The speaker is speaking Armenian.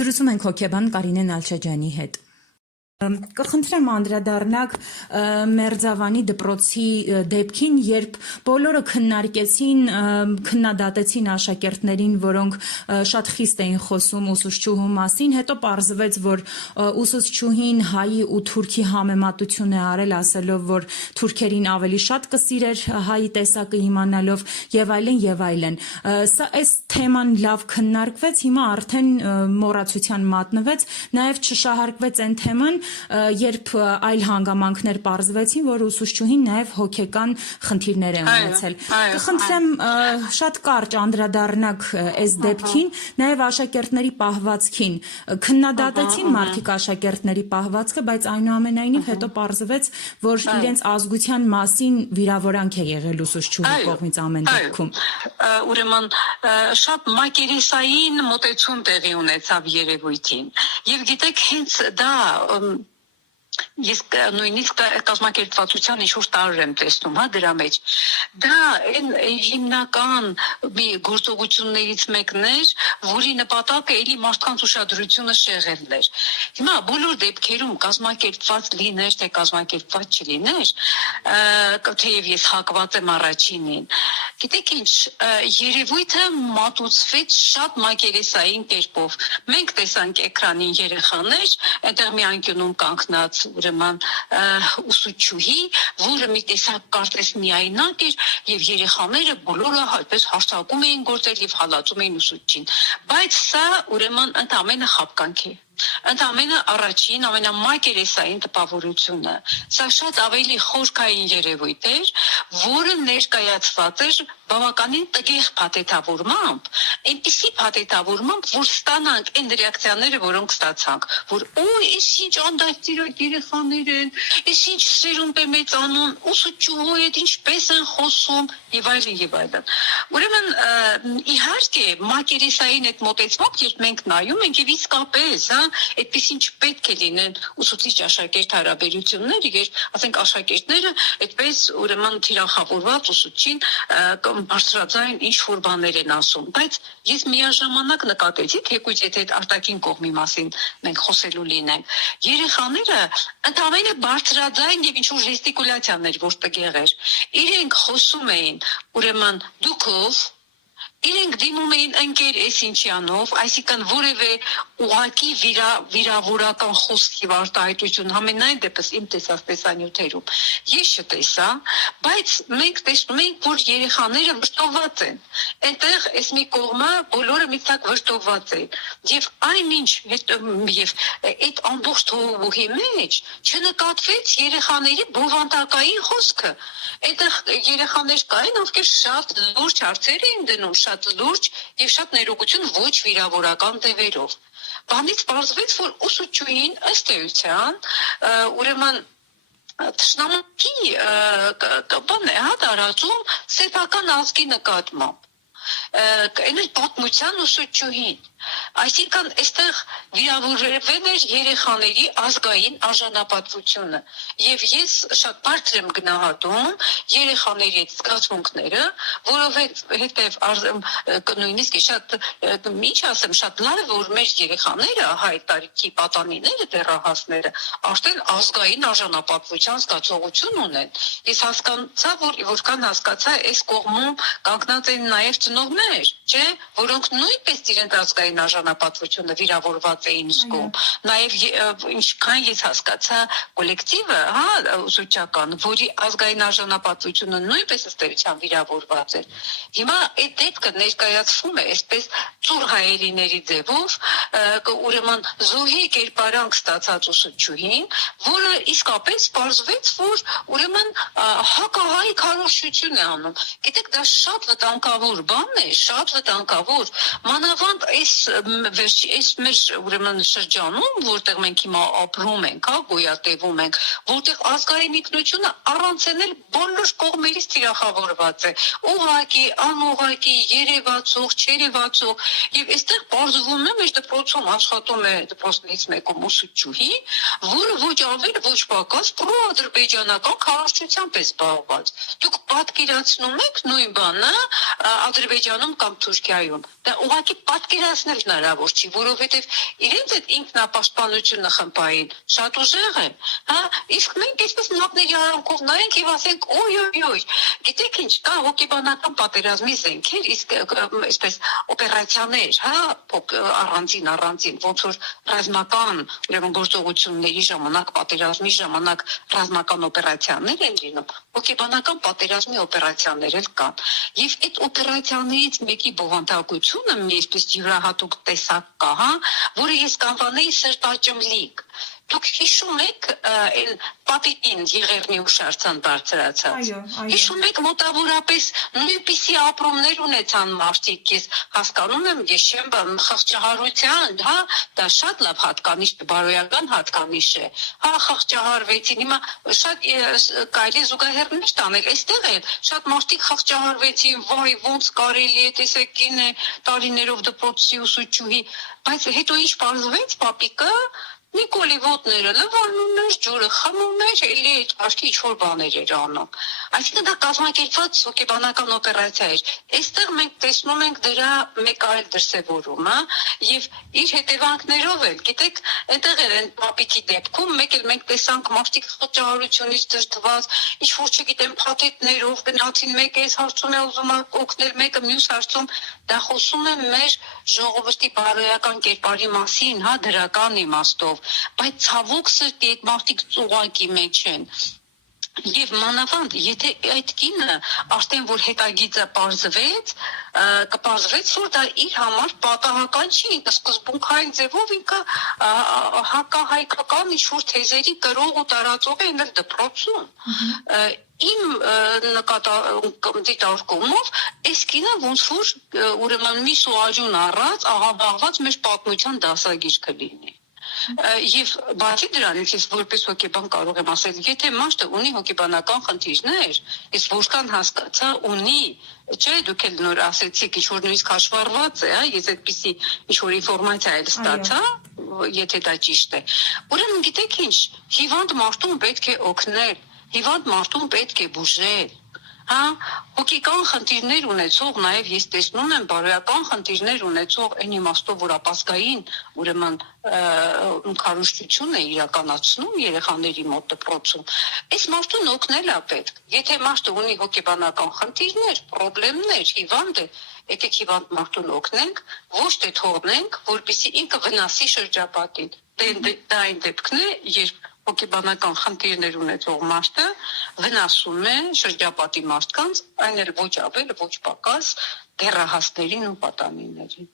Զրուցում ենք հոգեբան Կարինե Նալչաջյանի հետ։ Կխնդրեմ անդրադառնալ Մերձավանի դպրոցի դեպքին, երբ բոլորը քննարկեցին, քննադատեցին աշակերտներին, որոնք շատ խիստ էին խոսում ուսուցչուհու մասին, հետո պարզվեց, որ ուսուցչուհին հայի ու թուրքի համեմատություն է արել, ասելով, որ թուրքերին ավելի շատ կսիրեր հայի տեսակը իմանալով եւ այլն եւ այլն։ Սա այս թեման լավ քննարկվեց, հիմա արդեն մոռացության մատնվեց, նաեւ չշահարկվեց այն թեման, երբ այլ հանգամանքներ պարզվեցին, որ ուսուցչուհին նաև հոգեկան խնդիրներ է ունեցել։ Կխնդրեմ շատ կարճ անդրադառնաք այս դեպքին, նաև աշակերտների պահվածքին։ Քննադատեցին մարդիկ աշակերտների պահվածքը, բայց այնուամենայնիվ հետո պարզվեց, որ իրենց ազգության մասին վիրավորանք է եղել ուսուցչուհու կողմից ամեն դեպքում։ Ուրեմն շատ մակերեսային մոտեցում տեղի ունեցավ երևույթին։ Եվ գիտեք, հենց դա ես նույնիսկ կազմակերպվածության ինչ-որ տարր եմ տեսնում, դրա մեջ։ Դա այն հիմնական մի գործողություններից մեկն էր, որի նպատակը էլի մարդկանց ուշադրությունը շեղելն էր։ Հիմա բոլոր դեպքերում կազմակերպված լիներ, թե կազմակերպված չլիներ, թեև ես հակված եմ առաջինին։ Գիտեք ինչ, երևույթը մատուցվեց շատ մակերեսային կերպով։ Մենք տեսանք էկրանին երեխաներ, այնտեղ մի անկյունում կանգնած ուրեմն ուսուցչուհի, որը մի տեսակ կարծես միայնակ էր եւ երեխաները բոլորը այդպես հարցակում էին գործել եւ հալածում էին ուսուցչին։ Բայց սա ուրեմն ընդամենը խաբկանք է։ Ընդամենը առաջին ամենամակերեսային տպավորությունը։ Սա շատ ավելի խորքային երևույթ էր, որը ներկայացված էր բավականին տգեղ փաթեթավորմամբ, այնպիսի փաթեթավորմամբ, որ ստանանք այն ռեակցիաները, որոնք ստացանք, որ այս ինչ անդաստիրակ երեխաներ են, այս ինչ սերունդ է մեծանում, ուսուցչուհու հետ ինչպես են խոսում եւ այլն եւ այլն։ Ուրեմն իհարկե մակերեսային այդ մոտեցմամբ, երբ մենք նայում ենք եւ իսկապես, այդպեսին չպետք է լինեն ուսուցիչ-աշակերտ հարաբերությունները, երբ ասենք աշակերտները այդպես ուրեմն թիրախավորված ուսուցչին բարձրաձայն ինչ-որ բաներ են ասում, բայց ես միաժամանակ նկատեցի, թեկուզ եթե այդ արտաքին կողմի մասին մենք խոսելու լինենք, երեխաները ընդամենը բարձրաձայն եւ ինչ-որ ժեստիկուլյացիաներ, որ տգեղ էր, իրենք խոսում էին ուրեմն դուքով, իրենք դիմում էին ընկեր էսինչյանով, այսինքն որևէ ուղակի վիրավորական խոսքի արտահայտություն համենայն դեպս իմ տեսած տեսանյութերում ես չտեսա, բայց մենք տեսնում ենք, որ երեխաները վշտովված են։ Այնտեղ այս մի կողմը բոլորը մի ցակ վշտովված են։ Եվ այնինչ եւ այդ ամբողջ թողուհի մեջ չնկատվեց երեխաների բովանդակային խոսքը։ Այնտեղ երեխաներ կային, ովքեր շատ լուրջ հարցեր էին դնում, շատ լուրջ եւ շատ ներողություն ոչ վիրավորական ձևերով։ Բանից պարզվեց, որ ուսուցչուհին ըստ էության ուրեմն թշնամքի բան է տարածում սեփական ազգի նկատմամբ։ Այն պատմության ուսուցչուհին։ Այսինքն այստեղ վիրավորվել էր երեխաների ազգային արժանապատվությունը եւ ես շատ բարձր եմ գնահատում երեխաների այդ զգացմունքները, որովհետեւ նույնիսկ շատ ինչ ասեմ, շատ լավ է, որ մեր երեխաները հայ տարիքի պատանիները դեռահասները արդեն ազգային արժանապատվության զգացողություն ունեն։ Ես հասկացա, որ որքան հասկացա, այս կողմում կանգնած են նաեւ ծնողներ, չէ, որոնք նույնպես իրենց ազգային արժանապատվությունը վիրավորված էին զգում։ Նաև ինչքան ես հասկացա կոլեկտիվը, ուսուցչական, որի ազգային արժանապատվությունը նույնպես ըստ էության վիրավորված էր։ Հիմա այդ դեպքը ներկայացվում է այսպես ծուռ հայերիների ձևով, ուրեմն զոհի կերպարանք ստացած ուսուցչուհին, որը իսկապես պարզվեց, որ ուրեմն հակահայ քարոզչություն է անում։ Գիտեք, դա շատ վտանգավոր բան է, շատ վտանգավոր։ Մանավանդ այս մեր ուրեմն շրջանում, որտեղ մենք հիմա ապրում ենք, գոյատևում ենք, որտեղ ազգային ինքնությունը առանցել բոլոր կողմերից թիրախավորված է, ուղղակի, անուղղակի, երևացող, չերևացող, եւ այստեղ բարձվում է մեր դպրոցում աշխատում է դպրոցներից մեկում ուսուցչուհի, որը ոչ ավել, ոչ պակաս պրո-ադրբեջանական քարոզչությամբ է զբաղված։ Դուք պատկերացնում եք նույն բանը Ադրբեջանում կամ Թուրքիայում։ Դա ուղղակի պատկերացնել օգնել հնարավոր չի, որովհետև իրենց այդ ինքնապաշտպանությունը խմբային շատ ուժեղ է, հա, իսկ մենք այսպես մատների արանքով նայենք եւ ասենք օյ, գիտեք ինչ, կա հոգեբանական պատերազմի զենքեր, իսկ այսպես օպերացիաներ, հա, առանձին, ոնց որ ռազմական ուրեմն գործողությունների ժամանակ, պատերազմի ժամանակ ռազմական օպերացիաներ են լինում, հոգեբանական պատերազմի օպերացիաներ էլ կան։ Եվ այդ օպերացիաներից մեկի բովանդակությունը մի այսպես յուրահատուկ տեսակ կա, հա, որը ես կանվանեի սրտաճմլիկ։ Դուք հիշում եք այն պատին եղերնի ուշարձան բարձրացած։ Այո։ Հիշում եք մոտավորապես նույնպիսի ապրումներ ունեցան մարդիկ, ես հասկանում եմ, ես չեմ խղճահարության, հա, դա շատ լավ հատկանիշ է, բարոյական հատկանիշ է։ Հա, խղճահարվեցին, հիմա շատ կարելի զուգահեռներ տանել, այստեղ է, շատ մարդիկ խղճահարվեցին, վայ, ոնց կարելի է, տեսեք կին է, տարիներով դպրոցի ուսուցչուհի, բայց հետո ինչ պարզվեց, պապիկը Նիկոլի ոտները լվանում ջուրը խմում էր, էլի այդ աշխի ինչ-որ բաներ էր անում։ Այսինքն դա կազմակերպված հոգեբանական օպերացիա էր։ Այստեղ մենք տեսնում ենք դրա մեկ այլ դրսևորումը եւ իր հետևանքներով էլ, գիտեք, այնտեղ էր այն պապիկի դեպքում, մեկ էլ մենք տեսանք մարդիկ խղճահարությունից դրդված, ինչ-որ չգիտեմ, փաթեթներով գնացին, մեկը այս հարցում է ուզում օգնել, մեկը մյուս հարցում, դա խոսում է մեր ժողովրդի բարոյական կերպարի մասին, հա, դրական իմաստով, բայց ցավոք սրտի այդ մարդիկ ծուղակի մեջ են։ Եվ մանավանդ, եթե այդ կինը արդեն որ հետագիծը պարզվեց, կպարզվեց, որ դա իր համար պատահական չի, ինքը սկզբունքային ձևով ինքը հակահայկական ինչ-որ թեզերի կրող ու տարածող է ինել դպրոցում։ Իմ դիտարկումով այս կինը ոնց որ ուրեմն մի սոաջուն առած, աղավաղված մեր պատմության դասագիր կլինի։ Եվ բացի դրանից ես որպես հոգեբան կարող եմ ասել, եթե մարդը ունի հոգեբանական խնդիրներ, ես որքան հասկացա ունի, չէ, դուք էլ նոր ասեցիք, ինչ-որ նույնիսկ հաշվառված է, հա, ես այդպիսի ինչ-որ ինֆորմացիա էլ ստացա, եթե դա ճիշտ է։ Ուրեմն գիտեք ինչ, հիվանդ մարդուն պետք է օգնել, հիվանդ մարդուն պետք է բուժել։ Հա, հոգեկան խնդիրներ ունեցող, նաև ես տեսնում եմ բարոյական խնդիրներ ունեցող այն իմաստով, որ ապազգային ուրեմն քարոզչություն է իրականացնում երեխաների մոտ դպրոցում։ Այս մարդուն օգնել է պետք։ Եթե մարդը ունի հոգեբանական խնդիրներ, խնդիրներ, հիվանդ է, եկեք հիվանդ մարդուն օգնենք, ոչ թե թողնենք, որպեսզի ինքը վնասի շրջապատին։ Դա այն դեպքն է, երբ հոգեբանական խնդիրներ ունեցող մարդը վնասում է շրջապատի մարդկանց, այն էլ ոչ ավել, ոչ պակաս դեռահասներին ու պատանիներին։